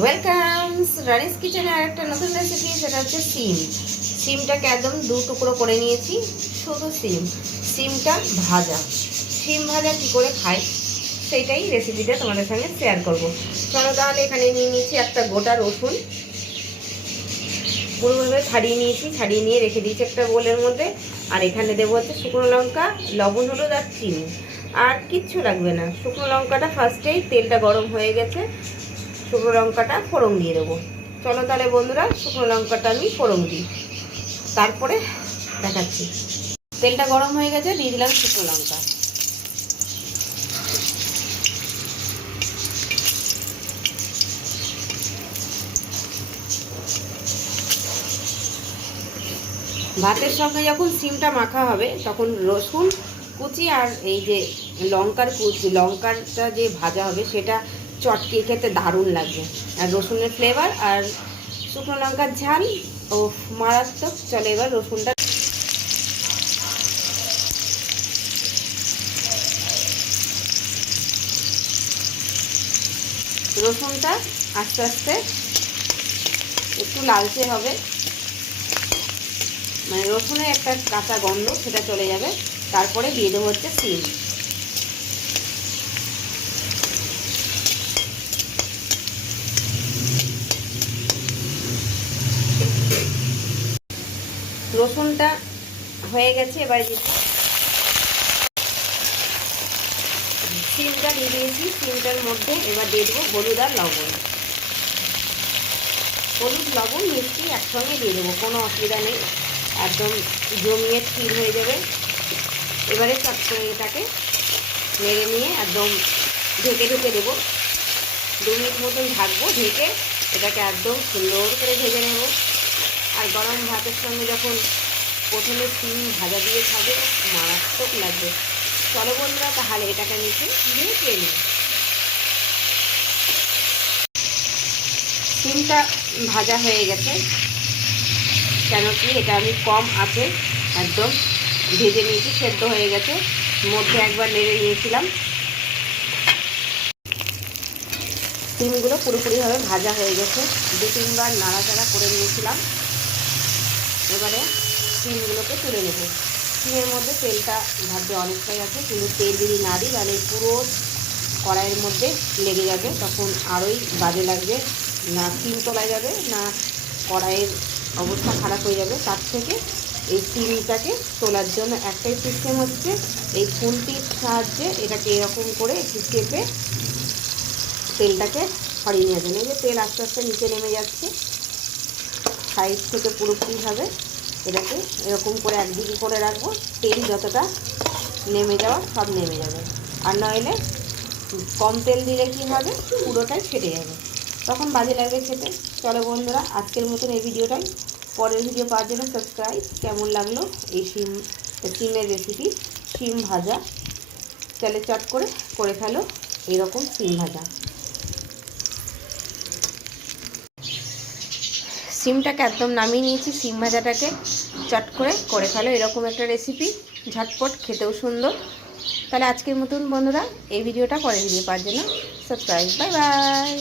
Welcome রানিস কিচেনে আরেকটা নতুন রেসিপি, সেটা হচ্ছে সিমটাকে একদম দু টুকরো করে নিয়েছি। শুধু সিমটা ভাজা, সিম ভাজা কী করে খাই সেইটাই রেসিপিটা তোমাদের সঙ্গে শেয়ার করব। চলো তাহলে এখানে নিয়ে নিয়েছি একটা গোটা রসুন, পুরোভাবে ছাড়িয়ে নিয়েছি, ছাড়িয়ে নিয়ে রেখে দিয়েছি একটা বোলের মধ্যে। আর এখানে দেবো হচ্ছে শুকনো লঙ্কা, লবণ, হলুদ আর চিনি, আর কিচ্ছু লাগবে না। শুকনো লঙ্কাটা ফার্স্টেই তেলটা গরম হয়ে গেছে, শুকনো লঙ্কাটা ফোড়ন দিয়ে দেবো। চলো তাহলে বন্ধুরা শুকনো লঙ্কাটা আমি ফোড়ন দিই, তারপরে দেখাচ্ছি। তেলটা গরম হয়ে গেছে, দিয়ে দিলাম শুকনো লঙ্কা। ভাতের সঙ্গে যখন সিমটা মাখা হবে তখন রসুন কুচি আর এই যে লঙ্কার কুচি, লঙ্কাটা যে ভাজা হবে সেটা চটকে খেতে দারুণ লাগবে। আর রসুনের ফ্লেভার আর শুকনো লঙ্কার ঝাল ও মারাত্মক। চলে এবার রসুনটা আস্তে আস্তে একটু লালচে হবে, মানে রসুনের একটা কাঁচা গন্ধ সেটা চলে যাবে। তারপরে দিয়ে দেবো হচ্ছে সিম। রসুনটা হয়ে গেছে, এবার সিমটা দিয়ে দিয়েছি। সিমটার মধ্যে এবার দিয়ে দেবো হলুদ আর লবণ। হলুদ, লবণ, মিষ্টি একসঙ্গে দিয়ে দেবো, কোনো অসুবিধা নেই, একদম জমিয়ে স্থির হয়ে যাবে। এবারে চট করে এটাকে নেড়ে নিয়ে একদম ঢেকে দেবো। 2 মিনিট মতন ঢাকবো, ঢেকে এটাকে একদম সুন্দর করে ভেজে নেব। আর গরম ভাতের সঙ্গে যখন প্রথমে সিম ভাজা দিয়ে খাবে মারাত্মক লাগবে। চলো বন্ধুরা তাহলে এটাকে নিচে দিয়ে নিই। সিমটা ভাজা হয়ে গেছে, কেন কি এটা আমি কম আঁচে একদম ভেজে নিয়েছি, সেদ্ধ হয়ে গেছে। মধ্যে একবার নেড়ে নিয়েছিলাম, সিমগুলো পুরোপুরিভাবে ভাজা হয়ে গেছে। 2-3 বার নাড়াচাড়া করে নিয়েছিলাম। এবারে সিমগুলোকে তুলে নেব। সিমের মধ্যে তেলটা ভাজতে অনেকটাই আছে, কিন্তু তেল যদি না দিই তাহলে পুরো কড়াইয়ের মধ্যে লেগে যাবে, তখন আরোই বাজে লাগবে, না সিম তোলা যাবে না কড়াইয়ের অবস্থা খারাপ হয়ে যাবে। তার থেকে এই সিমটাকে তোলার জন্য একটাই সিস্টেম হচ্ছে, এই খুন্তির সাহায্যে এটাকে এরকম করে একটু চেপে তেলটাকে সরিয়ে নিয়ে যাবেন। এই যে তেল আস্তে আস্তে নিচে নেমে যাচ্ছে সাইড থেকে, পুরোপুরিভাবে এটাকে এরকম করে একদিকে করে রাখবো। তেল যতটা নেমে যাওয়া সব নেমে যাবে, আর নইলে কম তেল দিলে কী হবে, পুরোটাই ফেটে যাবে, তখন বাজে লাগবে খেতে। চলো বন্ধুরা আজকের মতন এই ভিডিওটাই, পরের ভিডিও পাওয়ার জন্য সাবস্ক্রাইব। কেমন লাগলো এই সিমের রেসিপি, সিম ভাজা, তাহলে চট করে ফেলো এইরকম সিম ভাজা। সিমটাকে একদম নামিয়ে নিয়েছি, সিম ভাজাটাকে চট করে ফেলো এরকম একটা রেসিপি, ঝটপট, খেতেও সুন্দর। তাহলে আজকের মতন বন্ধুরা এই ভিডিওটা, পরের ভিডিও পাওয়ার জন্য সাবস্ক্রাইব। Bye bye.